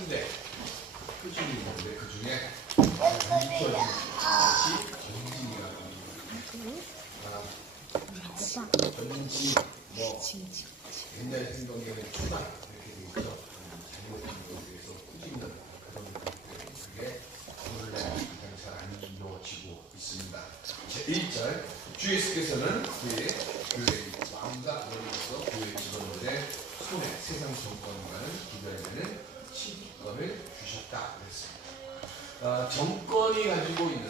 3대 표준이 있는데 그 중에 입혀진 것이 전진이라고 전진 뭐 옛날 행동에는 추단 이렇게 돼 있죠. 잘못된 것에 대해서 꾸짖는 그런 것들 그게 오늘날 가장 잘 안 이루어지고 있습니다. 제1절 주 예수께서는 그의 교회의 마음과 머리로서 교회 직원들의 손에 세상 정권과는 기별되는 시기권을 주셨다 그랬습니다. 정권이 가지고 있는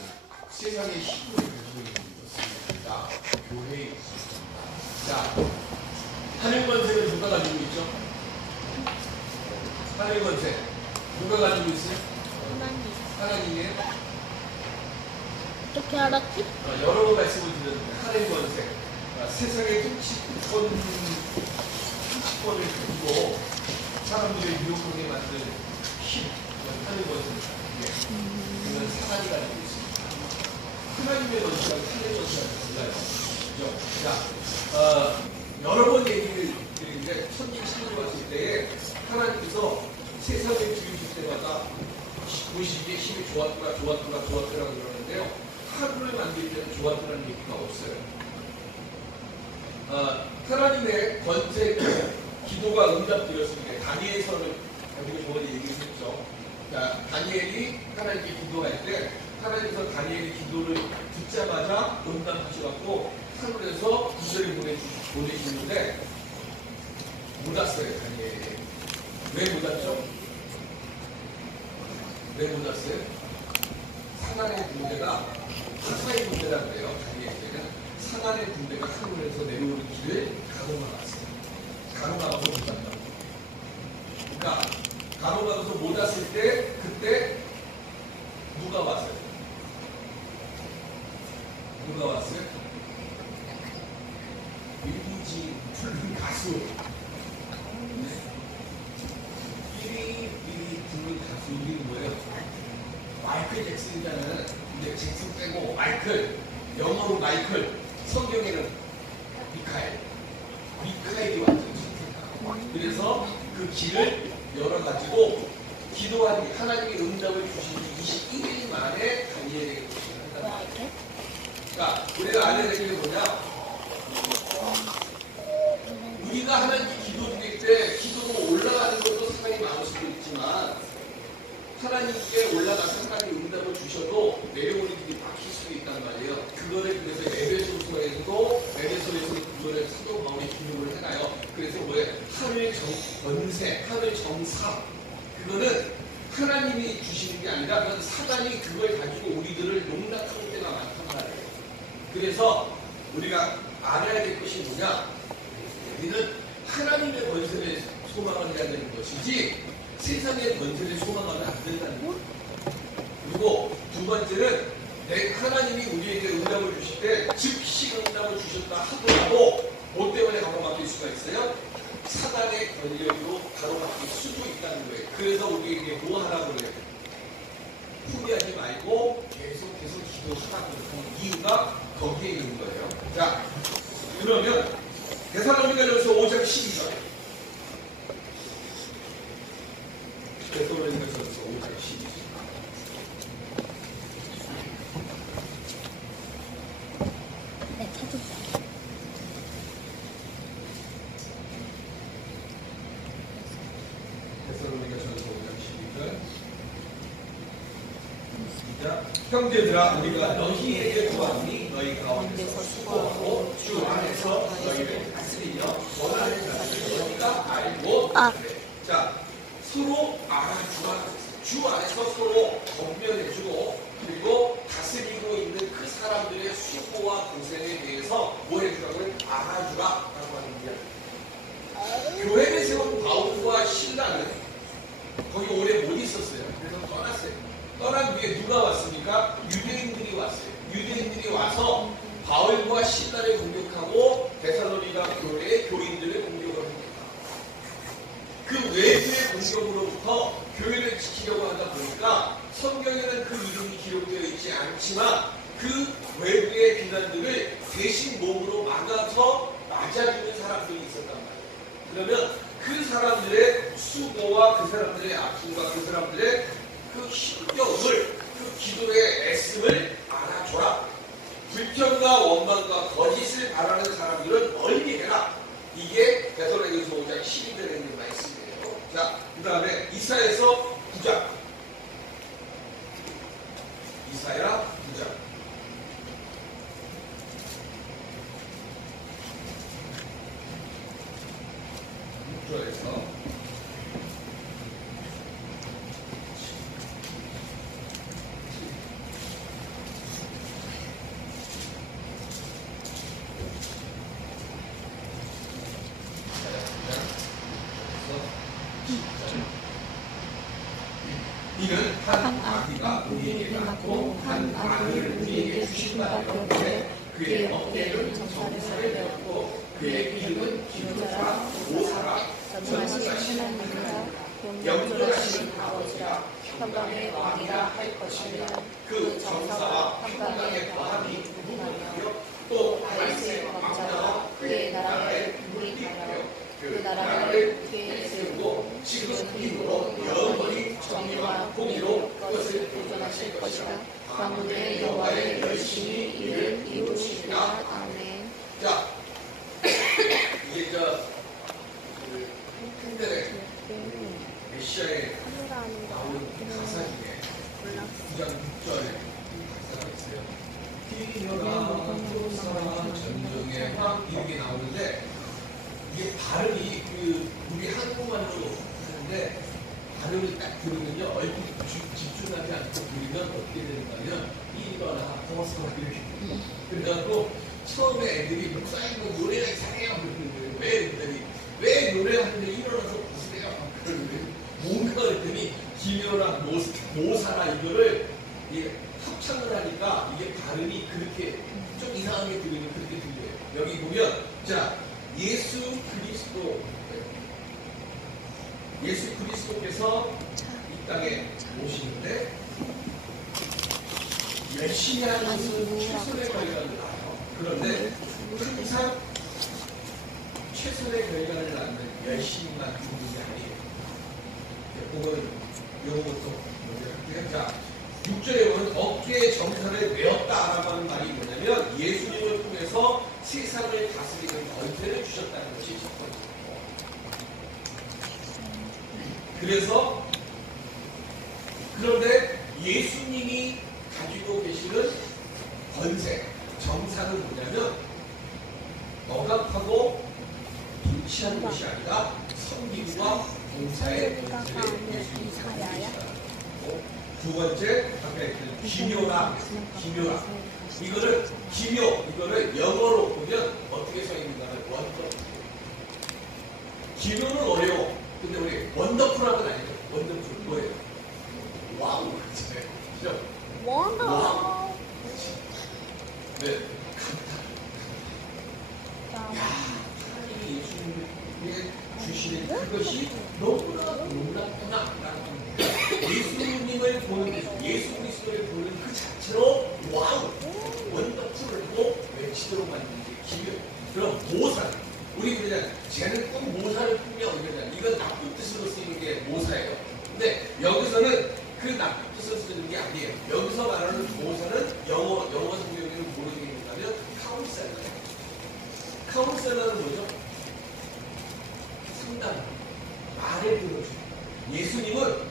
세상의 힘을 가지고 있는 것입니다. 교회의 있습니다. 자, 하늘 권세는 누가 가지고 있죠? 하늘 권세 누가 가지고 있어요? 하나님이에요? 어떻게 알았지? 여러 번 말씀을 드렸는데 하늘 권세 세상의 통치권을 가지고 사람들을 유혹하게 만든 힘 하늘 권세입니다. 이건 사단이 가지고 있습니다. 하나님의 권세가 하늘 권세가 달라요. 그죠? 자, 여러 번 얘기를 드리는데 천지 신을 봤을 때에 하나님께서 세상을 주이실 때마다 보시기에 힘이 좋았더라 그러는데요. 하루를 만들 때는 좋았더라는 얘기가 없어요. 하나님의 권세 기도가 응답되었습니다. 다니엘서를 가지고 저번에 얘기했죠. 자, 다니엘이 하나님께 기도할 때 하나님께서 다니엘의 기도를 듣자마자 응답하셔갖고 하늘에서 군대를 보내시는데 못 왔어요. 다니엘이. 왜 못 왔죠? 왜 못 왔어요? 사단의 군대가 하사의 군대라 그래요. 다니엘에는 사단의 군대가 하늘에서 내려오는 길을 가로막았어요. 가로막아서 못 왔다고. 그러니까 가로막아서 못 왔을 때 그때 누가 왔어요? 누가 왔어요? 일부지 부른 가수. 미리 부른 가수 이름이 뭐예요? 마이클 잭슨이잖아요. 근데 잭슨 빼고 마이클, 영어로 마이클, 성경에는 미카엘이 완전 선택하고 그래서 그 길을 열어가지고 기도하는 하나님의 응답을 주신 21일 만에 다니엘에게 도시를 한다. 그러니까 우리가 알아야 될 게 뭐냐? 우리가 하나님께 기도 드릴 때 기도로 올라가는 것도 상당히 많을 수도 있지만 하나님께 올라가서 하나님 응답을 주셔도 내려오는 길이 막힐 수도 있단 말이에요. 그거를 그래서 에베소서에서도 그거를 사도 바울이 기록을 해놔요. 그래서 뭐예요? 하늘 권세, 하늘 정사 그거는 하나님이 주시는 게 아니라 그건 사단이 그걸 가지고 우리들을 농락하는 때가 많단 말이에요. 그래서 우리가 알아야 될 것이 뭐냐? 우리는 하나님의 권세를 소망을 해야 되는 것이지 세상의 권세를 소망하면 안 된다는 거예요. 그리고 두 번째는 하나님이 우리에게 응답을 주실 때 즉시 응답을 주셨다 하더라도 뭐 때문에 가로막힐 수가 있어요? 사단의 권력으로 가로막힐 수도 있다는 거예요. 그래서 우리에게 뭐 하라고 그래요? 포기하지 말고 계속 기도하라고 그래요. 이유가 거기에 있는 거예요. 자, 그러면 데살로니가전서 5장 12절 데살로니가전서 5장 12절 데살로니가전서 5장 12절 형제들아 우리가 너희에게 구하니 너희 가운데서 수고하고 주 안에서 너희를 다스리며 원하는 것을 너희가 알고 그래. 자, 서로 알아주라. 주 안에서 서로 격려해주고 그리고 다스리고 있는 그 사람들의 수고와 고생에 대해서 뭐 해주라고요? 알아주라라고 하는 거예요. 교회에 세운 바울과 신라는 거기 오래 못 있었어요. 그래서 떠났어요. 떠난 뒤에 누가 왔습니까? 유대인들이 왔어요. 유대인들이 와서 바울과 신라를 공격하고 데살로니가 교회의 교인들을 공격을 합니다. 그 외부의 공격으로부터 교회를 지키려고 하다 보니까 성경에는 그 이름이 기록되어 있지 않지만 그 외부의 비난들을 대신 몸으로 막아서 맞아주는 사람들이 있었단 말이에요. 그러면 그 사람들의 수고 기도와 그 사람들의 아픔과 그 사람들의 그 힘겨움을, 그 기도의 애씀을 알아줘라. 불평과 원망과 거짓을 바라는 사람들은 멀리 해라. 이게 베드로전서 5장 12절에 있는 말씀이에요. 자, 그 다음에 이사야서 9장. 이사야 9장. 6절에서 이는 한 아기가 우리에게 낳고 한 아들을 우리에게 주신 바 되었는데 그의 어깨는 정사를 배웠고 그의 이름은 기도자 오사라 전능하신 영존하신 아버지라 평강의 왕이라 할 것이며 그 정사와 평강의 왕이 누구냐며 또 다윗의 왕자와 그의 나라를 누리하며 그 나라를 그에 세우고 지금 이후로 영원히 정의와 공의로 그것을 보존하실 것이라. 만군의 여호와의 열심히 이를 이루시리라. 아멘. 자, 이게 한달에 메시아에 나오는 가사 중에 9장 6절에 가사가 있어요. 기려라 교사 전쟁의 황 이렇게 나오는데 이게 발음이 우리 한국말로 하는데 발음이 딱 들으면요 얼굴 집중하지 않고 들으면 어떻게 되는가면 이거나 더워서 이렇게 그래가지고 처음에 애들이 목사님 노래가 이상해요 그러는 거예요. 왜 그랬더니 왜 노래하는데 일어나서 무슨 애가 막 그러는 거예요. 뭔가 그랬더니 기묘라 모사라 이거를 합창을 하니까 이게 발음이 그렇게 좀 이상하게 들리면 그렇게 들려요. 여기 보면 자 예수 그리스도께서 이 땅에 오시는데 열심히 하는 것은 최선의 결과를 낳아요. 그런데 항상 최선의 결과를 낳는 열심히만 듣는 게 아니에요. 그거는 요것도 먼저 자 6절에 보면 어깨에 정사를 메었다라고 하는 말이 뭐냐면 예수님을 통해서 세상을 다스리는 권세를 주셨다는 것이 첫 번째고 그래서 그런데 예수님이 가지고 계시는 권세, 정사는 뭐냐면 억압하고 불치하는 것이 아니라 섬김과 봉사의 권세를 예수님이 가지고 계시다. 두 번째, 앞에 기묘라. 이거를 기묘, 이거를 영어로 보면 어떻게 써 있는가를 원더풀. 기묘는 어려워. 근데 우리 원더풀한 건 아니죠. 원더풀 뭐예요? 와우. 그죠? 와우. 네. 하나님이 예수님에게 주시는 그것이 너무나 놀랍구나. 예수님을 보는 예수 그리스도를 보는 그 자체로 와우 원더풀을 외치도록 만드는 게 기묘. 그럼 모사 우리 그냥 쟤는 꼭 모사를 품며 이러잖아요. 이건 나쁜 뜻으로 쓰이는 게 모사예요. 근데 여기서는 그 나쁜 뜻을 쓰는 게 아니에요. 여기서 말하는 모사는 영어 성경에는 뭐로 되어 있는가면 카운셀러예요. 카운셀러는 뭐죠? 상담 말을 들어주고 예수님은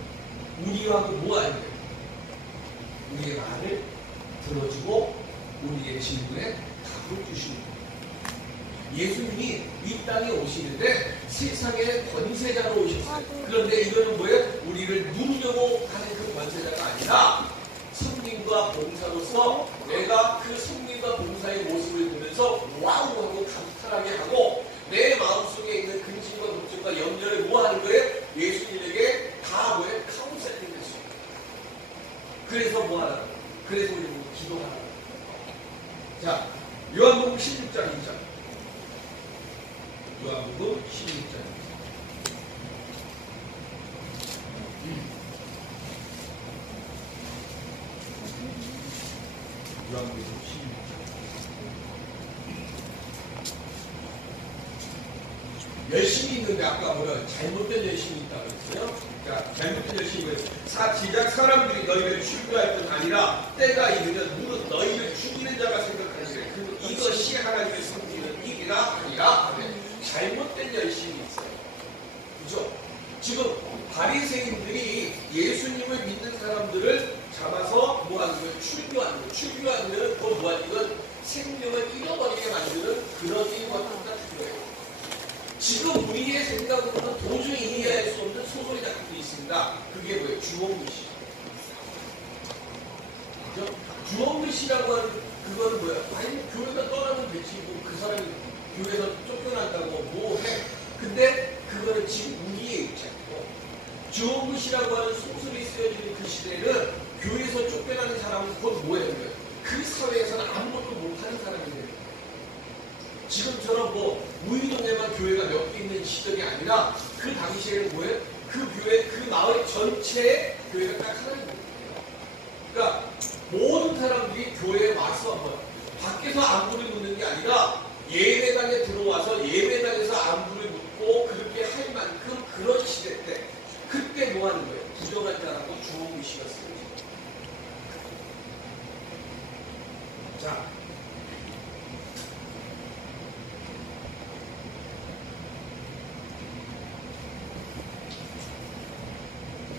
우리와 뭐 하는 거예요? 우리의 말을 들어주고 우리의 질문에 답을 주시는 거예요. 예수님이 이 땅에 오시는데 세상의 권세자로 오셨어요. 그런데 이거는 뭐예요? 우리를 누리려고 하는 그 권세자가 아니라 성님과 봉사로서 내가 그 성님과 봉사의 모습을 보면서 와우 하고 감탄하게 하고 내 마음속에 있는 근심과 걱정과 염려를 뭐 하는 거예요? 예수님에게 다 뭐예요? 카운셀링 할수 있어요. 그래서 뭐 하는 거예요? 그래서 우리 기도하는 거예요. 자, 요한복음 16장 2절. 요한복음 16장. 요한복음 16장. 열심히 있는데 아까 뭐야 잘못된 열심이 있다고 했어요? 시작 사람들이 너희를 출교할 뿐 아니라 때가 이르면 무릇 너희를 죽이는 자가 생각하시되 이것이 하나님의 섬기는 일이라 아니라 잘못된 열심이 있어요. 그죠? 지금 바리새인들이 예수님을 믿는 사람들을 잡아서 뭐하는 거예요? 출교하는 거예요. 출교하는 또 뭐하는 건 생명을 잃어버리게 만드는 그런 일과 똑같은 거예요. 지금 우리의 생각으로는 도저히 이해할 수 없는 소설이 잡히고 있습니다. 그게 뭐예요? 주홍글씨. 그죠? 주홍글씨라고 하는 그거는 뭐야? 아니 교회가 떠나면 되지. 그 사람이 교회에서 쫓겨난다고 뭐 해? 근데 그거는 지금 우리의 입장이고 주홍글씨라고 하는 소설이 쓰여지는 그 시대에는 교회에서 쫓겨나는 사람은 그건 뭐예요? 그 사회에서는 아무것도 못하는 사람이 되는 거예요. 지금처럼 뭐 무의동에만 교회가 몇 개 있는 시절이 아니라 그 당시에는 뭐예요? 그 교회, 그 마을 전체에 교회가 딱 하나인 거예요. 그러니까 모든 사람들이 교회에 와서 뭐야? 밖에서 안부를 묻는 게 아니라 예배당에 들어와서 예배당에서 안부를 묻고 그렇게 할 만큼 그런 시대 때 그때 뭐 하는 거예요? 부정한 자라고 주홍글씨가 쓰여요. 자,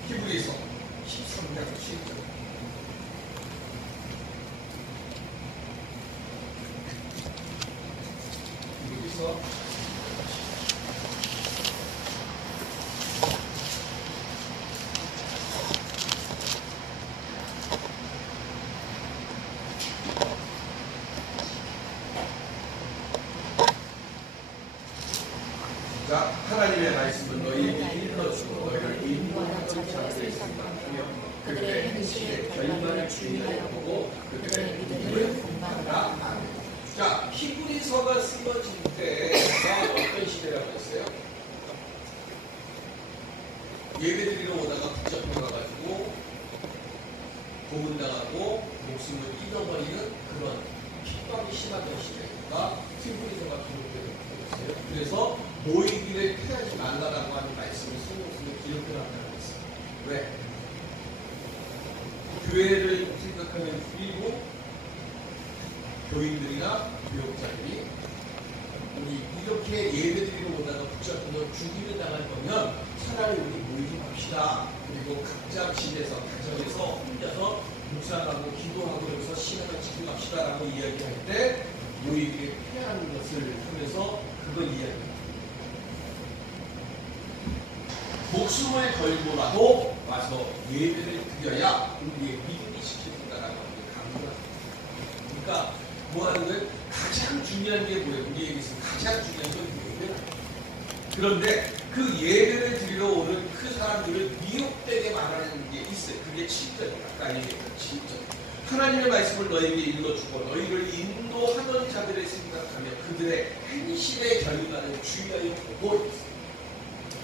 히브리서 13장 7절. 히브리서 자, 하나님의 말씀은 너희에게 일러주고 너희를 인도하는 자들의 생각하며 그들의 행실의 결말을 주의하여 보고 그들의 믿음을 공부하라. 자, 히브리서가 쓰여질 때가 어떤 시대라고 했어요? 예배드리러 오다가 붙잡혀가지고 고문당하고 목숨을 잃어버리는 그런 핍박이 심하던 시대가 히브리서가 기록되는 거였어요. 그래서 모이기를 피하지 말라라고 하는 말씀을 성경에 기록해놨다고 했어요. 왜? 교회를 생각하면 그리고 교인들이나 교역자들이 우리 이렇게 예배드리러 오다가 붙잡히면 죽이를 당할 거면 차라리 우리 모이지 맙시다. 그리고 각자 집에서 가정에서 혼자서 묵상하고 기도하고 여기서 신앙을 지키고 갑시다라고 이야기할 때 모이기를 피하는 것을 하면서 그걸 이야기합니다. 목숨을 걸고라도 와서 예배를 드려야 우리의 믿음이 지켜진다라고 강조합니다. 그러니까 뭐 하는 거예요? 가장 중요한 게 뭐예요? 우리에게서 가장 중요한 건 예배예요. 그런데 그 예배를 드리러 오는 그 사람들을 미혹되게 말하는 게 있어요. 그게 7절이에요. 아까 얘기했던 7절. 하나님의 말씀을 너희에게 일러주고 너희를 인도하던 자들의 생각하며 그들의 행실의 결과를 주의하여 보고 있어요.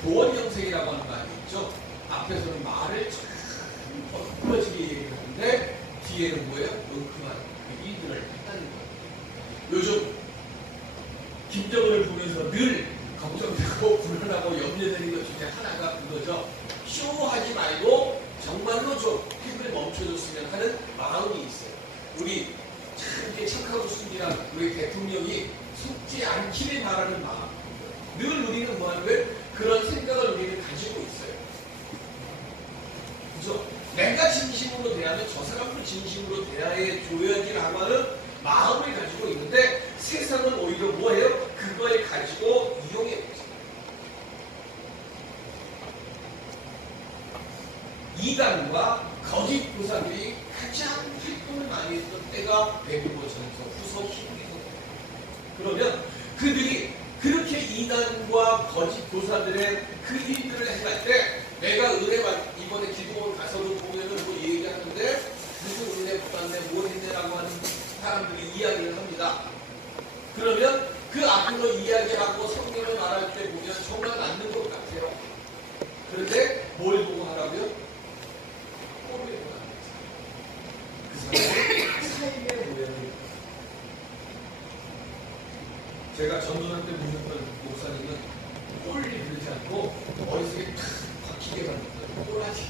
교원 형생이라고 하는 말이 있죠. 앞에서는 말을 참 부러지게 얘기하는데 뒤에는 뭐예요? 은큼한 그 일들을 했다는 거예요. 요즘 김정은을 보면서 늘 걱정되고 불안하고 염려되는 것 중에 하나가 그거죠. 쇼하지 말고 정말로 좀 힘을 멈춰줬으면 하는 마음이 있어요. 우리 참 이렇게 착하고 순진한 우리 대통령이 속지 않기를 바라는 마음. 늘 우리는 뭐 하는 거예요? 그런 생각을 우리는 가지고 있어요. 그죠? 내가 진심으로 대하면 저 사람도 진심으로 대해 줘야지라고 하는 마음을 가지고 있는데 세상은 오히려 뭐예요? 그걸 가지고 이용해 보세요. 이단과 거짓 교사들이 가장 활동을 많이 했던 때가 베드로전서 후서 히브리서. 그러면 그들이 그렇게 이단과 거짓 교사들의 그 일들을 행할 때 내가 은혜만 이번에 기도원 가서도 보면은 뭐 얘기하는데 무슨 은혜 받았네 뭘 했네라고 하는 사람들이 이야기를 합니다. 그러면 그 앞으로 이야기하고 성경을 말할 때 보면 정말 맞는 것 같아요. 그런데 뭘 보고 하라고요? 꼴을 보고 합니다. 그 사람의 삶의 모양을. 제가 전도할 때 보셨던 목사님은 꼴리 그러지 않고 머릿속에 탁 박히게 만들었어요. 꼴하지.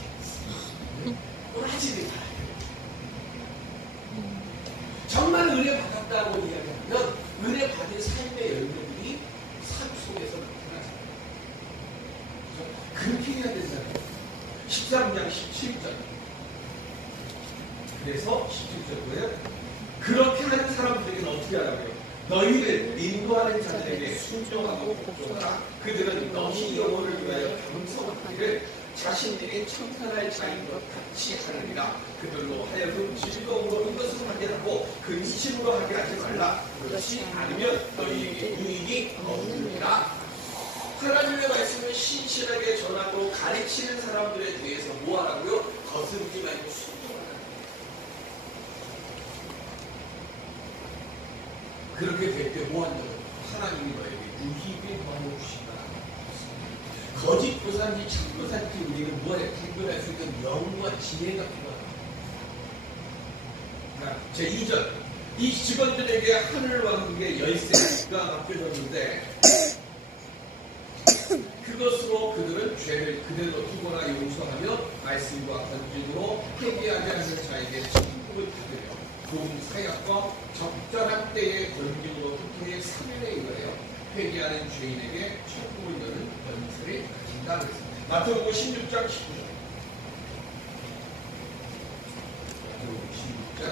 13장 17절. 그래서 17절 뭐예요? 그렇게 하는 사람들에게는 어떻게 하라고요? 너희를 인도하는 자들에게 순종하고 복종하라. 그들은 너희 영혼을 위하여 겸손하기를 자신들이 청산할 자인 것 같이 하느니라. 그들로 하여금 즐거움으로 이것을 하게 하고 근심으로 하게 하지 말라. 그렇지 않으면 너희에게 유익이 없느니라. 하나님의 말씀을 신실하게 전하고 가르치는 사람들에 대해서 뭐 하라고요? 거스르지 말고 순종하라. 그렇게 될 때 뭐 한다고? 하나님이 너에게 유익을 더하여 주신다. 거짓 교사인지 참 교사인지 우리는 뭐에 분별할 수 있는 영과 지혜가 필요하다. 제 2절. 이 직원들에게 하늘 왕국의 열쇠가 맡겨졌는데 그것으로 그들은 죄를 그대로 두거나 용서하며 말씀과 건진으로 회개하게 하는 자에게 천국을 받으려 좋은 사약과 적절한 때의 권징으로 특히 3일에 이르러 회개하는 죄인에게 천국을 여는 권세를 가진다 그랬습니다. 마태복음 16장 19절. 마태복음 16장 19절.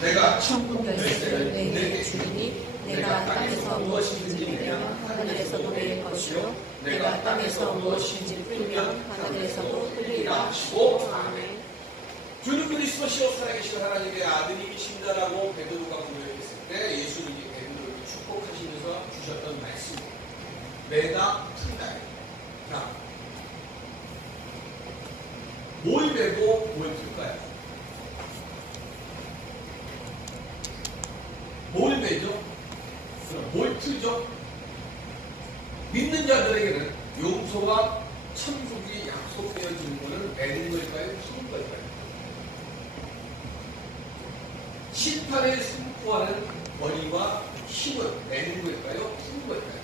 내가 천국 열쇠를 내게 주리니 내가 땅에서 무엇이든지 내면 하늘에서도 내 것이요 내가 땅에서 무엇이든지 풀면 하늘에서도 풀리라 하시고 아멘. 주는 그리스도시요 살아계신 하나님의 아들이십니다라고 베드로가 고백했을 때 예수님이 베드로를 축복하시면서 주셨던 말씀입니다. 매다 풀다. 자, 뭘 매고 뭘 풀까요? 뭘 매죠? 그럼 뭘 풀죠? 믿는 자들에게는 용서와 천국이 약속되어지는 것은 매는 걸까요? 푸는 걸까요? 심판을 선포하는 권위와 힘을 매는 걸까요? 푸는 걸까요?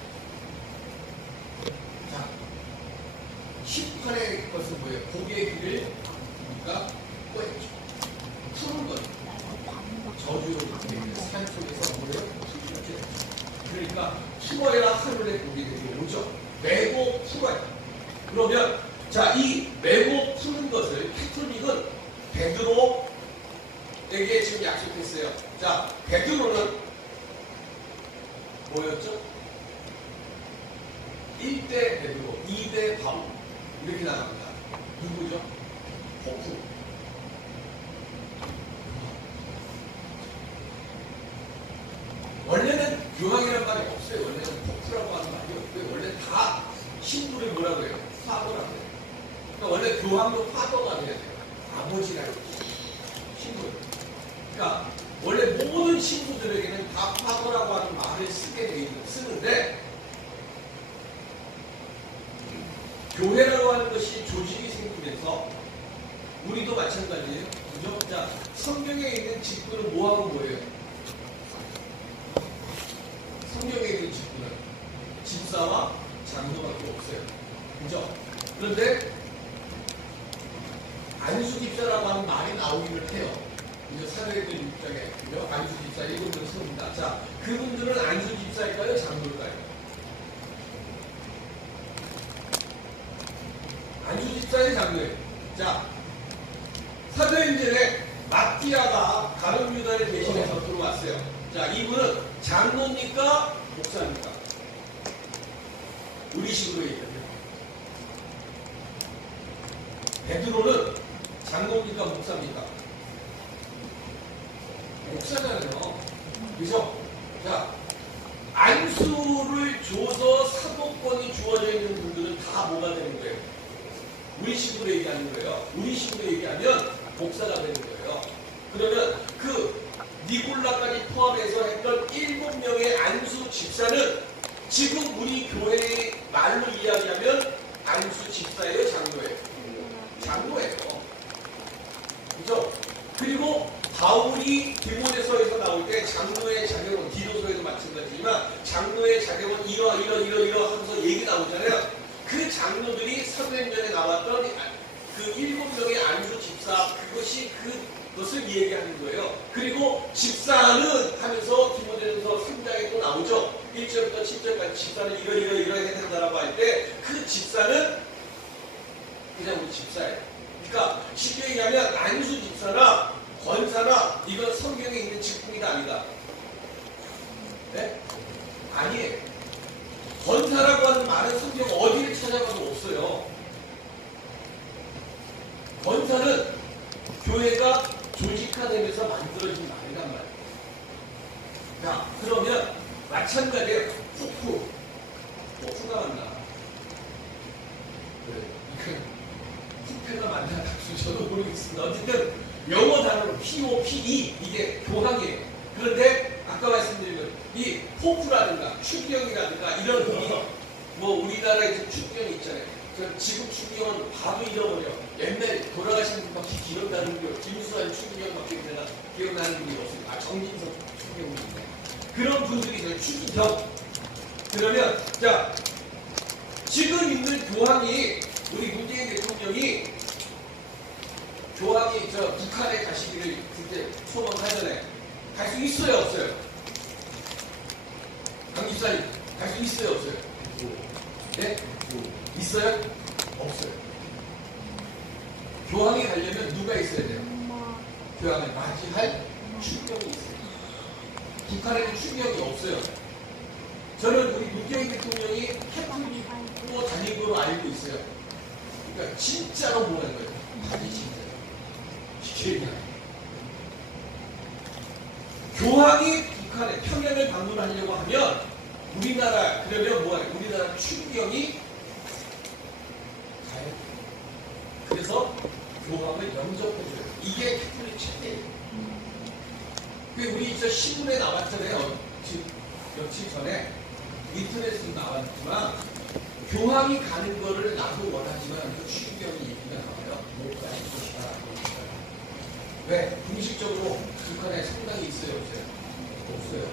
자, 심판의 것은 뭐예요? 고개의 길을 우리가 꺼야죠. 푸는 것. 저주로 바뀌는 산 속에서 뭐예요? 그러니까 풀어야 하늘의 고기들이 오죠. 매고 풀어야. 그러면 자, 이 매고 푸는 것을 캐톨릭은 베드로에게 지금 약속했어요. 자, 베드로는 뭐였죠? 1대 베드로, 2대 바울 이렇게 나갑니다. 누구죠? 호프. 원래는 교황이란 말이 없어요. 원래는 포프라고 하는 말이 없고요. 원래 다 신부를 뭐라고 해요? 파더라고 해요. 그러니까 원래 교황도 파더가 돼야 돼요. 아버지라고 해요. 신부. 그러니까 원래 모든 신부들에게는 다 파더라고 하는 말을 쓰는데 교회라고 하는 것이 조직이 생기면서 우리도 마찬가지예요. 그죠? 자, 성경에 있는 직분은 뭐하고 뭐예요? 성경에 있는 직분은 집사와 장로밖에 없어요. 그죠? 그런데 안수집사라고 하는 말이 나오기를 해요. 이제 사도행전 6장에 안수집사 이분들 섭니다. 자, 그분들은 안수집사일까요? 장로일까요? 안수집사의 장로예요. 자, 사도행전에 마띠아가 가룟 유다를 대신해서 들어왔어요. 자, 이분은 장로입니까? 목사입니까? 우리식으로 얘기하면 베드로는 장로입니까? 목사입니까? 목사잖아요. 그죠? 자, 안수를 줘서 사도권이 주어져 있는 분들은 다 뭐가 되는 거예요? 우리식으로 얘기하는 거예요. 우리식으로 얘기하면 목사가 되는 거예요. 그러면 그 니콜라까지 포함해서 했던 7명의 안수 집사는 지금 우리 교회의 말로 이야기하면 안수 집사예요? 장로예요? 장로예요. 그죠? 그리고 바울이 디모데서에서 나올 때 장로의 자격은, 디도서에도 마찬가지지만 장로의 자격은 이러하면서 얘기 나오잖아요. 그 장로들이 사도행전에 나왔던 그 7명의 안수 집사, 그것을 얘기하는 거예요. 그리고 집사는 하면서 디모데전서 3장에 또 나오죠. 1절부터 7절까지 집사는 이러해야 된다라고 할 때 그 집사는 그냥 우리 집사예요. 그러니까 쉽게 얘기하면 안수 집사나 권사나 이건 성경에 있는 직분이다 아니다. 네? 아니에요. 권사라고 하는 말은 성경 어디를 찾아가도 없어요. 권사는 교회가 조직화되면서 만들어진 말이란 말이에요. 자, 그러면 마찬가지예요. 후가 맞나? 후패가 맞나? 저도 모르겠습니다. 어쨌든 영어 단어로 POPE 이게 교황이에요. 그런데 아까 말씀드린 이 포프라든가 추기경이라든가 이런 뭐 우리나라에 추기경이 있잖아요. 지금 추기경은 봐도 잃어버려. 옛날 돌아가신 분밖에 기억나는 게 김수환 추기경밖에 기억나는 분이 없어요. 정진석 추기경인데 그런 분들이 있어요. 추기경. 그러면 자 지금 있는 교황이 우리 문재인 대통령이 교황이 북한에 가시기를 그때 소망하잖아요. 갈 수 있어요, 없어요? 강 집사님, 갈 수 있어요, 없어요? 네? 있어요? 없어요. 교황이 가려면 누가 있어야 돼요? 교황을 맞이할 추경이 있어요. 북한에는 추경이 없어요. 저는 우리 문재인 대통령이 캐톨릭 다닌 거로 알고 있어요. 그러니까 진짜로 보는 거예요. 바지 진짜요. 시키냐. 교황이 북한에 평양을 방문하려고 하면 우리나라 그러면 뭐하냐? 우리나라 추경이 가요. 그래서 교황을 영접해줘요. 이게 캐톨릭 체계예요. 우리 신문에 나왔잖아요. 며칠 전에 인터넷에서 나왔지만 교황이 가는 거를 나도 원하지만 그 추경이 얘기가 나와요. 못 갈 것이다. 왜? 공식적으로 북한에 상당히 있어요, 없어요? 없어요.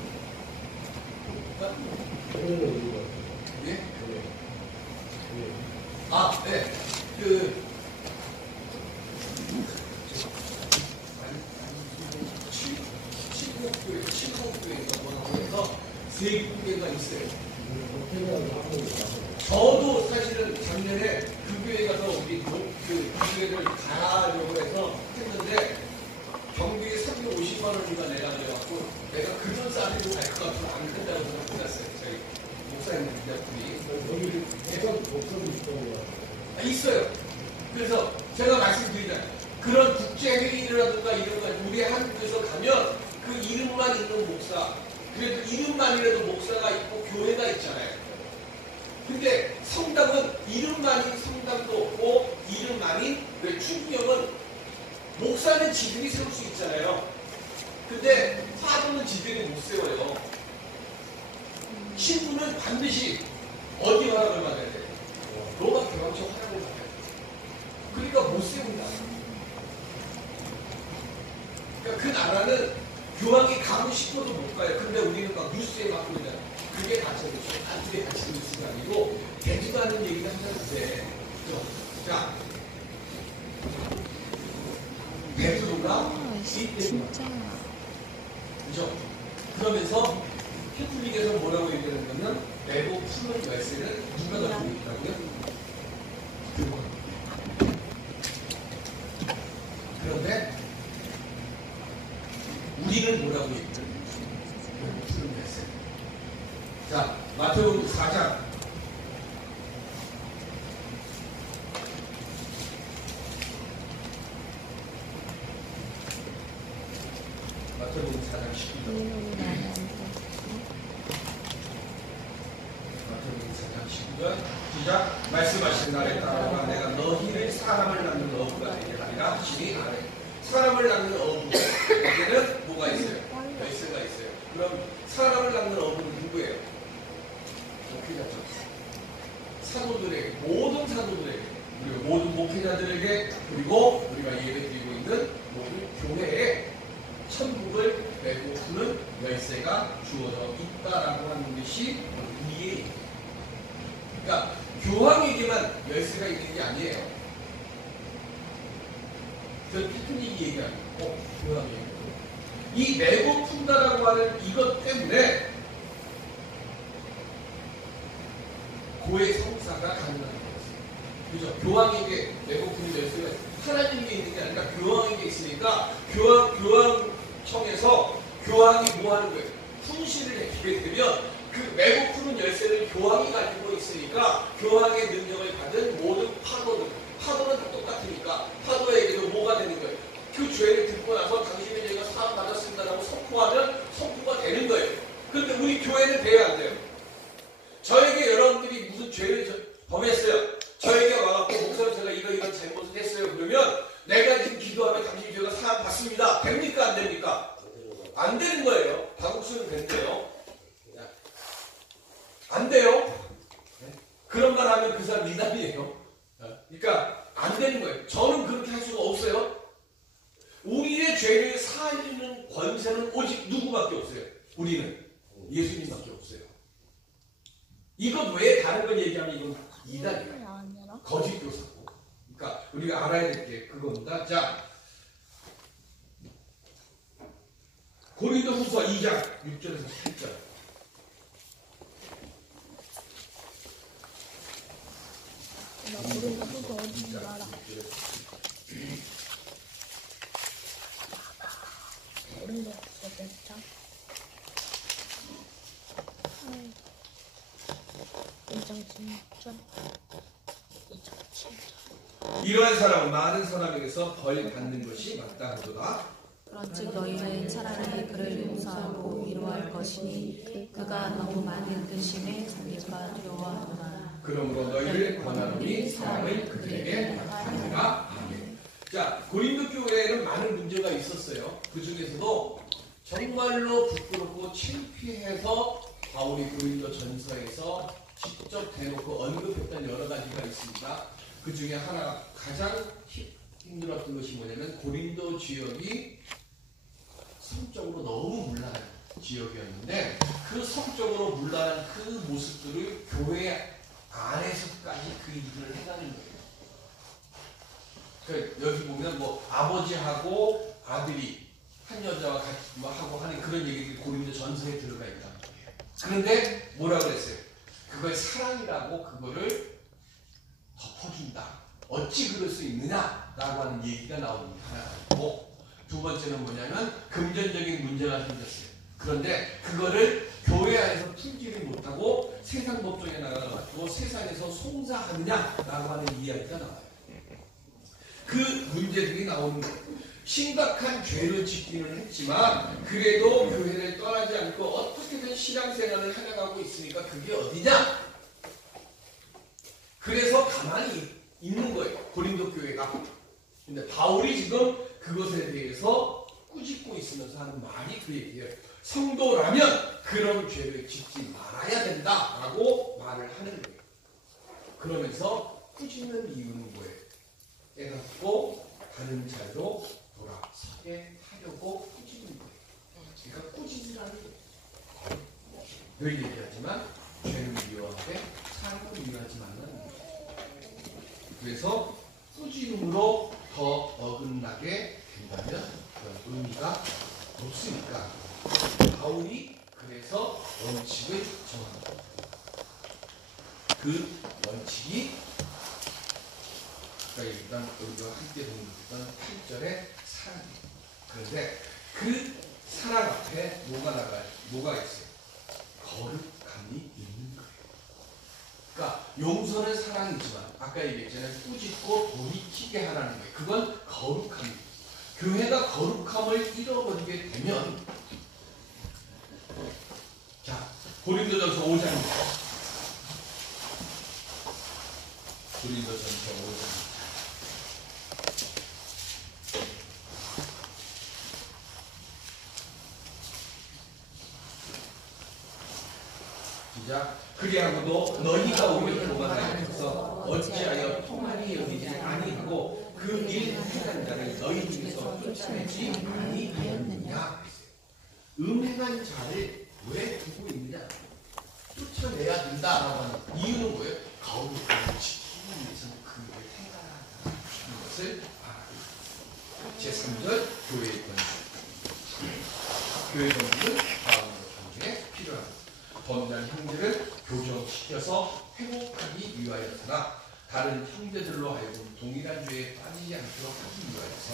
예? 아, 네. 칠곡교회가 뭐라고 해서 세 군데가 있어요. 저도 사실은 작년에 그 교회 가서 우리 그 교회를 가려고 해서 했는데 경비에 350만 원인가 내가 그래갖고 내가 그전 싸리로 갈 것 같으면 안 된다고 생각했어요. 저희 목사님 분들이. 대선 목소리 있어요. 있어요. 그래서 제가 말씀드리잖아요. 그런 국제회의라든가 이런 거 우리 한국에서 가면 그 이름만 있는 목사, 그래도 이름만이라도 목사가 있고 교회가 있잖아요. 근데 성당은 이름만인 성당도 없고 이름만인 왜 추기경은 목사는 지들이 세울 수 있잖아요. 근데 화도는 지들이 못 세워요. 신부는 반드시 어디 허락을 받아야 돼요? 로마 교황청 허락을 받아야 돼요. 그러니까 못 세운다. 그러니까 그 나라는 교황이 가고 싶어도 못 가요. 근데 우리는 막 뉴스에 막 그러잖아요. 그게 가짜 뉴스, 그게 가짜 뉴스가 아니고 되지도 않는 얘기가 항상 돼. 자, 베드로가 진짜. 그죠? 그러면서 캐톨릭에서 뭐라고 얘기하는 거는 매고 푸는 열쇠를 누가 갖고 있다고요? 교황. 그런데 우리는 뭐라고 얘기해요? 푸는 열쇠. 자, 마태복음 4장. 마태복음 4장 19절. 마태복음 4장 19절. 시작. 말씀하신 날에 따라가 내가 너희를 사람을 낳는 어부가 되게 하리라 하시니 아래. 사람을 낳는 어부에게는 뭐가 있어요? 열쇠가 있어요. 그럼 사람을 낳는 어부는 누구예요? 목회자죠. 사도들에게, 모든 사도들에게, 그리고 모든 목회자들에게, 그리고 우리가 예배드리고 있는 모든 교회에 천국을 메고 푸는 열쇠가 주어져 있다라고 하는 것이 우리의. 그러니까 교황에게만 열쇠가 있는 게 아니에요. 저 피트닉이 얘기하는 거, 교황에게. 이 메고 푼다라고 하는 이것 때문에 고의 성사가 가능한 거였어요. 그죠? 교황에게 메고 푸는 열쇠가 하나님께 있는 게 아니라 교황에게 있으니까 교황청에서 교황이 뭐 하는 거예요? fun시를 하게 되면 그 메고 푸는 열쇠를 교황이 가지고 있으니까 교황의 능력을 받은 모든 파도는 다 똑같으니까 파도에게도 뭐가 되는 거예요? 그 죄를 듣고 나서 당신의 죄가 사함받았습니다라고 선포하면 선포가 되는 거예요. 그런데 우리 교회는 돼야 안 돼요. 저에게 여러분들이 무슨 죄를 범했어요. 저에게 와갖고 목사님 제가 이런 잘못을 했어요. 그러면 내가 지금 기도하면 당신 죄가 사함받습니다. 됩니까? 안 됩니까? 안 되는 거예요. 박국수는 된대요. 안 돼요. 그런 말 하면 그 사람 미담이에요. 그러니까 안 되는 거예요. 저는 그렇게 할 수가 없어요. 우리의 죄를 사해주는 권세는 오직 누구밖에 없어요. 우리는 예수님밖에 없어요. 이거 왜 다른 걸 얘기하면 이건 이단이에요. 거짓 교사고. 그러니까 우리가 알아야 될 게 그겁니다. 자, 고린도후서 2장 6절에서 8절. 나 고린도후서 어딘지 알아. 고린도후서 몇 장? 1장 16절, 2장 7절. 이러한 사람은 많은 사람에게서 벌 받는 것이 마땅하도다. 그런즉 너희는 차라리 그를 용서하고 위로할 것이니 그가 너무 많은 근심에 잠길까 두려워하노라. 그러므로 너희를 권하노니 사랑을 그들에게 하니라. 아멘. 자, 고린도 교회에는 많은 문제가 있었어요. 그 중에서도 정말로 부끄럽고 창피해서 바울이 고린도 전서에서 직접 대놓고 언급했던 여러 가지가 있습니다. 그 중에 하나가 가장 힘들었던 것이 뭐냐면 고린도 지역이 성적으로 너무 문란한 지역이었는데 그 성적으로 문란한 그 모습들을 교회 안에서까지 그 일을 해가는 거예요. 그러니까 여기 보면 뭐 아버지하고 아들이 한 여자와 같이 뭐 하고 하는 그런 얘기들이 고린도 전서에 들어가 있다는 거예요. 그런데 뭐라 그랬어요? 그걸 사랑이라고 그거를 덮어준다. 어찌 그럴 수 있느냐라고 하는 얘기가 나오는 게 하나고, 두 번째는 뭐냐면 금전적인 문제가 생겼어요. 그런데 그거를 교회 안에서 풀지를 못하고 세상 법정에 나가가지고 세상에서 송사하느냐라고 하는 이야기가 나와요. 그 문제들이 나오는 거예요. 심각한 죄를 짓기는 했지만 그래도 교회를 떠나지 않고 어떻게든 신앙생활을 해나가고 있으니까 그게 어디냐? 그래서 가만히 있는 거예요. 고린도 교회가. 근데 바울이 지금 그것에 대해서 꾸짖고 있으면서 하는 말이 그 얘기예요. 성도라면 그런 죄를 짓지 말아야 된다라고 말을 하는 거예요. 그러면서 꾸짖는 이유는 뭐예요? 깨닫고 다른 자로 돌아서게 하려고 꾸짖는 거예요. 그러니까 꾸짖으라는 거예요. 늘 얘기하지만 죄는 미워하되 사랑은 미워하지 말라는 거예요. 그래서 꾸짖음으로 더 어긋나게 된다면 그런 의미가 없으니까 바울이 그래서 원칙을 정합니다. 그 원칙이 그러니까 일단 우리가 함께 보는 8절의 사랑이에요. 그런데 그 사랑 앞에 뭐가 있어요? 거룩함이 있는 거예요. 그러니까 용서는 사랑이지만 아까 얘기했잖아요. 꾸짖고 돌이키게 하라는 거예요. 그건 거룩함이에요. 교회가 거룩함을 잃어버리게 되면, 자, 고린도전서 5장입니다. 고린도전서 5장. 그리하고도 너희가 오히려 교만하여서 어찌하여 통한이 여기지 아니하고 그 일 행한 자를 너희 중에서 쫓아내지 아니하였느냐. 음행한 자를 왜 두고 있느냐? 쫓아내야 된다라고 하는 이유는 뭐예요? 바울을 지키기 위해서는 그 일을 행하는 것을 말합니다. 제3절 교회의 권위. 교회의 권위는 바울의 경쟁에 필요합니다. 범죄한 형제를 교정시켜서 회복하기 위하여서나 다른 형제들로 하여금 동일한 죄에 빠지지 않도록 하기 위하여서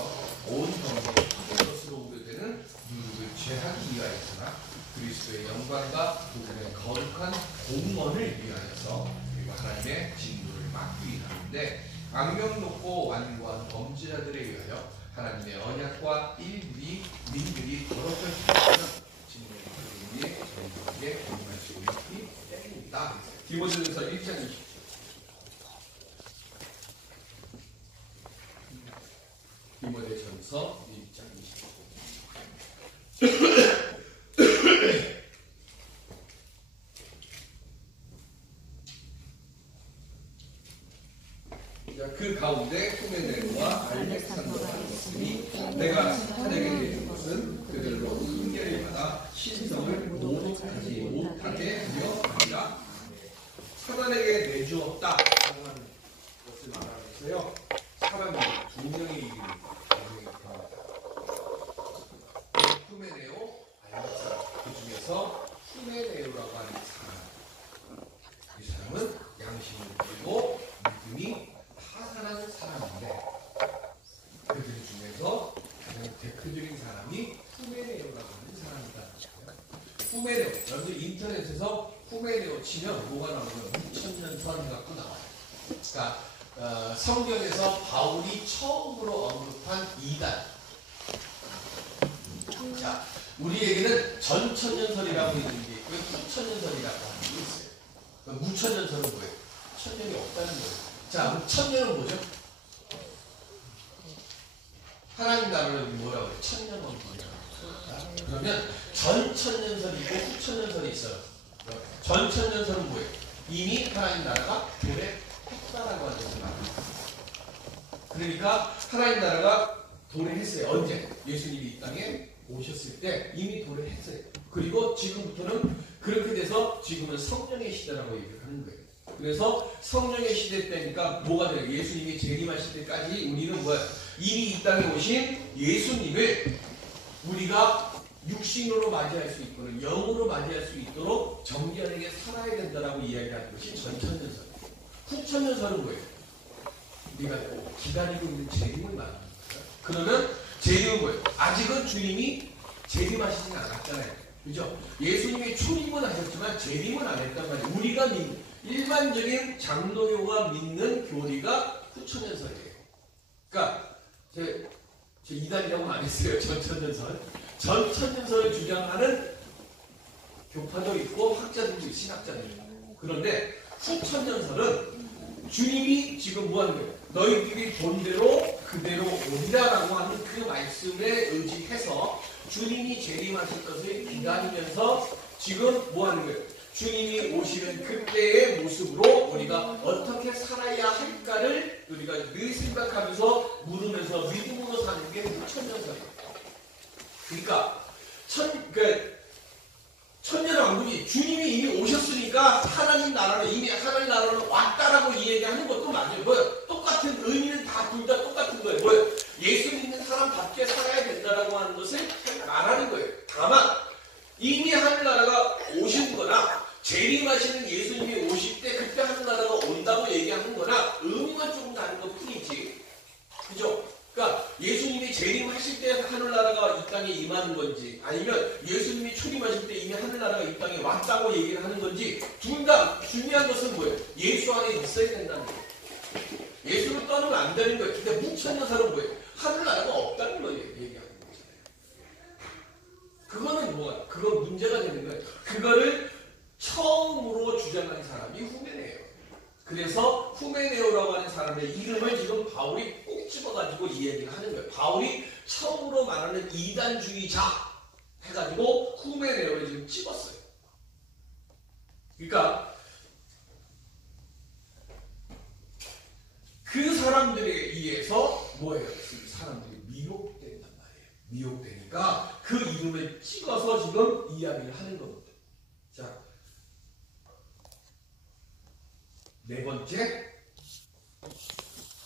온 경험에 한 것으로 우려되는 누룩을 죄하기 위하여서나 그리스도의 영광과 그분의 거룩한 공헌을 위하여서 그리고 하나님의 진노를 막기 위함인데 악명 높고 완고한 범죄자들에 의하여 하나님의 언약과 일부리 민들이 더럽혀지면 진노의 기름이 저희에게 공헌할 수 있기 때문이다. 디모데전서 1장 20절. 디모데전서 1장 20절. 그 가운데 후메네와 알렉산더가 있으니 내가 사탄에게 내준 것은 그들로 훈계를 받아 신성을 모독하지 못하게 하려 합니다. 사탄에게 내주었다 하는 것을 말하면서요. 사람이 두 명의 이름이 후메네오, 알렉산더. 그 중에서 후메네오라고 하는 사람. 이 사람은 양심을 버리고 믿음이 타산한 사람인데 그들 중에서 가장 대표적인 사람이 후메네오라고 하는 사람이다. 후메네오, 여러분들 인터넷에서 후메네오 치면 뭐가 나오면 6,000년 전 해갖고 나와요. 그러니까 성경에서 바울이 처음으로 언급한 이단. 자, 우리에게는 전천년설이라고 있는 게 있고요, 후천년설이라고 하는 게 있어요. 무천년설은 뭐예요? 천년이 없다는 거예요. 자, 천년은 뭐죠? 하나님 나라는 뭐라고 해요? 천년 원리라고. 그러면 전천년설이 있고 후천년설이 있어요. 전천년설은 뭐예요? 이미 하나님 나라가 도래했다라고 하는 것을 말합니다. 그러니까 하나님 나라가 도래했어요. 언제? 예수님이 이 땅에 오셨을 때 이미 도래했어요. 그리고 지금부터는 그렇게 돼서 지금은 성령의 시대라고 얘기를 하는 거예요. 그래서 성령의 시대 때니까 뭐가 돼요? 예수님이 재림하실 때까지 우리는 뭐야? 이미 이 땅에 오신 예수님을 우리가 육신으로 맞이할 수 있고는 영으로 맞이할 수 있도록 정결하게 살아야 된다라고 이야기하는 것이 전천년설. 후천년설은 뭐예요? 우리가 기다리고 있는 재림을 말하는 거예요. 그러면 재림은 뭐예요? 아직은 주님이 재림하시진 않았잖아요. 그죠? 예수님이 출입은 하셨지만 재림은 안 했단 말이에요. 우리가 일반적인 장로교가 믿는 교리가 후천년설이에요. 그러니까 제 이단이라고 안 했어요. 전천년설. 전천년설을 주장하는 교파도 있고 학자들도 있고 신학자들도 있고. 그런데 후천년설은 주님이 지금 뭐 하는 거예요? 너희들이 본대로 그대로 오리라라고 하는 그 말씀에 의지해서 주님이 재림하실 것을 기다리면서 지금 뭐 하는 거예요? 주님이 오시는 그때의 모습으로 우리가 어떻게 살아야 할까를 우리가 늘 생각하면서 물으면서 믿음으로 사는 게 후천년설이에요. 그러니까 천년왕국이 주님이 이미 오셨으니까 하나님 나라는 이미 하나님 나라는 왔다라고 이야기하는 것도 맞아요. 뭐예요? 똑같은 의미는 다 둘 다 똑같은 거예요. 뭐예요? 예수 믿는 사람답게 살아야 된다라고 하는 것을 말하는 거예요. 다만 이미 하늘나라가 오신 거나 재림하시는 예수님이 오실 때 그때 하늘나라가 온다고 얘기하는 거나 의미만 조금 다른 것 뿐이지. 그죠? 그러니까 예수님이 재림하실 때 하늘나라가 이 땅에 임하는 건지 아니면 예수님이 출임하실 때 이미 하늘나라가 이 땅에 왔다고 얘기를 하는 건지 둘 다 중요한 것은 뭐예요? 예수 안에 있어야 된다는 거예요. 예수를 떠나면 안 되는 거예요. 근데 무천년설은 뭐예요? 하늘나라가 없다는 거예요. 얘기하는 거잖아요. 그거는 뭐야? 그건 문제가 되는 거예요. 그거를 처음으로 주장한 사람이 후메네예요. 그래서 후메네오라고 하는 사람의 이름을 지금 바울이 꼭 집어가지고 이야기를 하는 거예요. 바울이 처음으로 말하는 이단주의자 해가지고 후메네오를 지금 집었어요. 그러니까 그 사람들에 의해서 뭐예요? 그 사람들이 미혹된단 말이에요. 미혹되니까 그 이름을 찍어서 지금 이야기를 하는 겁니다. 자, 네 번째,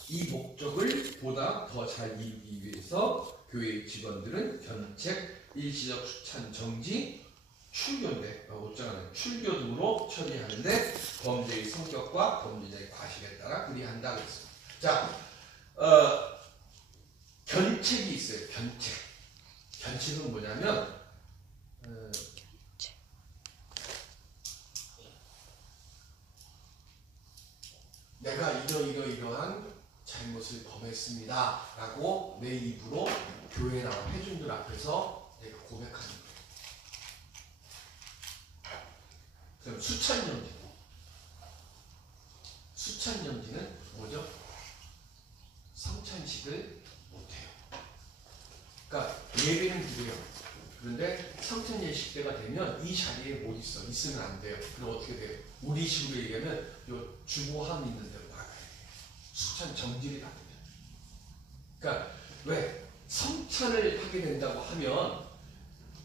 이 목적을 보다 더 잘 이루기 위해서 교회 직원들은 견책, 일시적 수찬 정지, 출교인데 옷장하는 출교 등으로 처리하는데 범죄의 성격과 범죄자의 과실에 따라 그리한다 그랬습니다. 자, 견책이 있어요. 견책. 견책은 뭐냐면 내가 이러이러한 잘못을 범했습니다 라고 내 입으로 교회나 회중들 앞에서 내가 고백하는 거예요. 그럼 수찬정지. 수찬정지는 뭐죠? 성찬식을 못해요. 그러니까 예배는 드려요. 그런데 성찬 예식 때가 되면 이 자리에 못 있으면 안 돼요. 그럼 어떻게 돼요? 우리 식으로 얘기하면 요 주보함 있는 데로 나가야 돼요. 수찬 정지를 하게 돼요. 그러니까 왜? 성찬을 하게 된다고 하면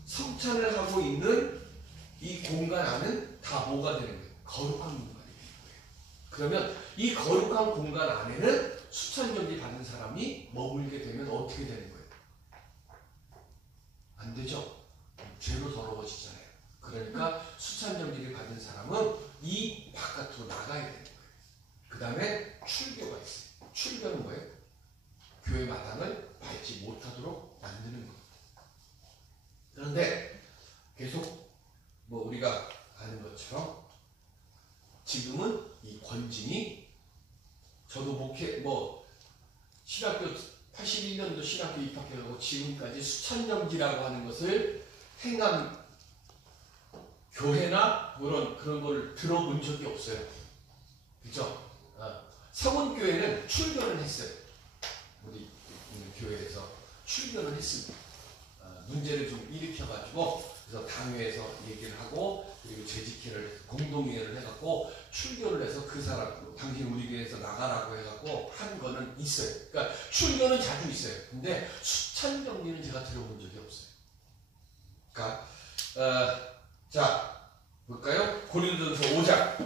성찬을 하고 있는 이 공간 안은 다 뭐가 되는 거예요? 거룩한 공간이 되는 거예요. 그러면 이 거룩한 공간 안에는 수찬정지 받은 사람이 머물게 되면 어떻게 되는 거예요? 안 되죠? 죄로 더러워지잖아요. 그러니까 수찬정지를 받은 사람은 이 바깥으로 나가야 되는 거예요. 그 다음에 출교가 있어요. 출교는 뭐예요? 교회 마당을 밟지 못하도록 만드는 거예요. 그런데 계속 우리가 아는 것처럼 지금은 이 권징이 저도 신학교 81년도 신학교 입학해가고 지금까지 수찬정지라고 하는 것을 행한 교회나 그런 거를 들어본 적이 없어요. 그죠? 성원교회는 출교를 했어요. 우리 교회에서 출교를 했습니다. 문제를 좀 일으켜가지고 그래서 당회에서 얘기를 하고 그리고 재직회를 공동회의를 해갖고 출교를 해서 그 사람 당신 우리 교회에서 나가라고 해갖고 한 거는 있어요. 그러니까 출교는 자주 있어요. 근데 수찬정지는 제가 들어본 적이 없어요. 그러니까 자 볼까요? 고린도전서 5장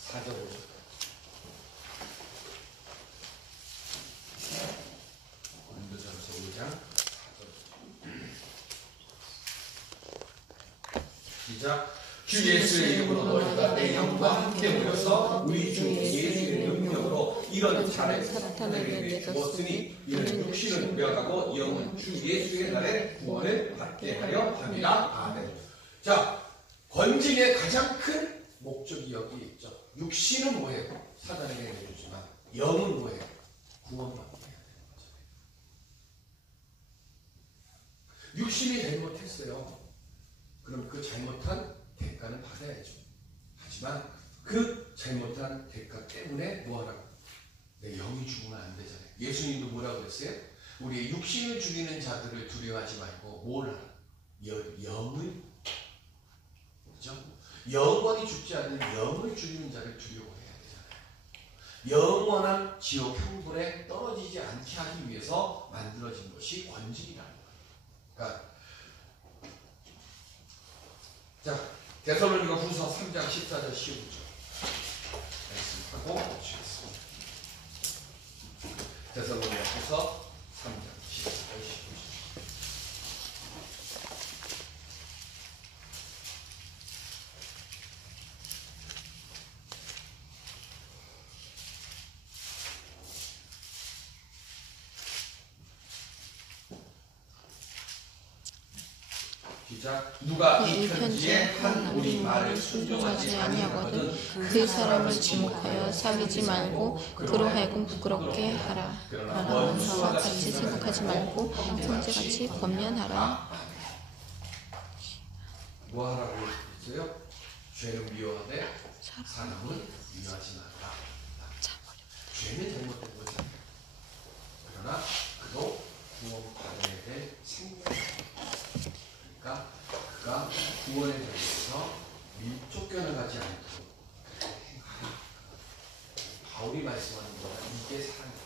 4절 5절. 고린도전서 5장 4절. 시작. 주 예수의 이름으로 너희가 내 영과 함께 모여서 우리 주 예수의 능력으로 이런 잘을 사탄에게 주었으니 이는 육신은 뼈가고 영은 주 예수의 날에 구원을 받게 하려 함이라. 아멘. 자, 권징의 가장 큰 목적이 여기 있죠. 육신은 뭐예요? 사단에게 내주지만 영은 뭐예요? 구원받게 해야 되는 거죠. 육신이 잘못했어요. 그럼 그 잘못한 대가는 받아야죠. 하지만 그 잘못한 대가 때문에 뭐하라고? 내 영이 죽으면 안 되잖아요. 예수님도 뭐라고 그랬어요? 우리의 육신을 죽이는 자들을 두려워하지 말고 뭘 하라? 영을, 그죠? 영원히 죽지 않는 영을 죽이는 자를 두려워해야 되잖아요. 영원한 지옥 형벌에 떨어지지 않게 하기 위해서 만들어진 것이 권징이라는 거예요. 그러니까 자, 데살로니가 후서 3장 14절 15절 말씀하고 마치겠습니다. 데살로니가 후서 3장 14절 15절. 누가 이 편지에 한 우리 말을 순종하지 아니하거든 그 사람을 지목하여 사귀지 말고 그로 하여금 부끄럽게 하라. 그러나 원수와 같이 생각하지 말고 형제같이 권면하라. 뭐 하라고 했어요? 죄는 미워하되 사람은 미워하지 말라. 죄는 잘못된 거잖아요. 그러나 그도 구원받아야 될 생명이에요. 그러니까 그가 구원에 대해서 쫓겨나가지 않도록 행하라. 바울이 말씀하는 거가 이게 사랑이다.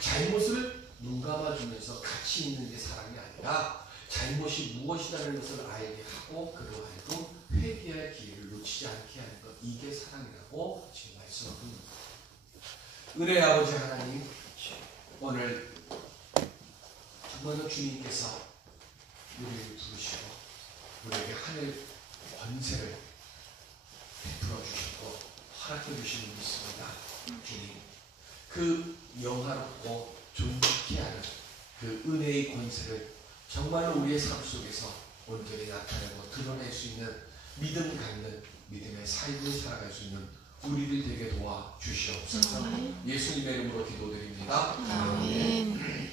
잘못을 눈 감아주면서 같이 있는 게 사랑이 아니라 잘못이 무엇이라는 것을 알게 하고 그로 하여금 회개할 기회를 놓치지 않게 하는 것. 이게 사랑이라고 지금 말씀합니다. 은혜의 아버지 하나님, 오늘 정말로 주님께서 우리를 부르시고 우리에게 하늘 권세를 베풀어 주셨고 허락해 주신 분 있습니다. 주님, 그 영화롭고 존귀케 하는 그 은혜의 권세를 정말로 우리의 삶 속에서 온전히 나타내고 드러낼 수 있는 믿음 갖는 믿음의 삶을 살아갈 수 있는 우리를 되게 도와 주시옵소서. 예수님의 이름으로 기도드립니다. 아멘.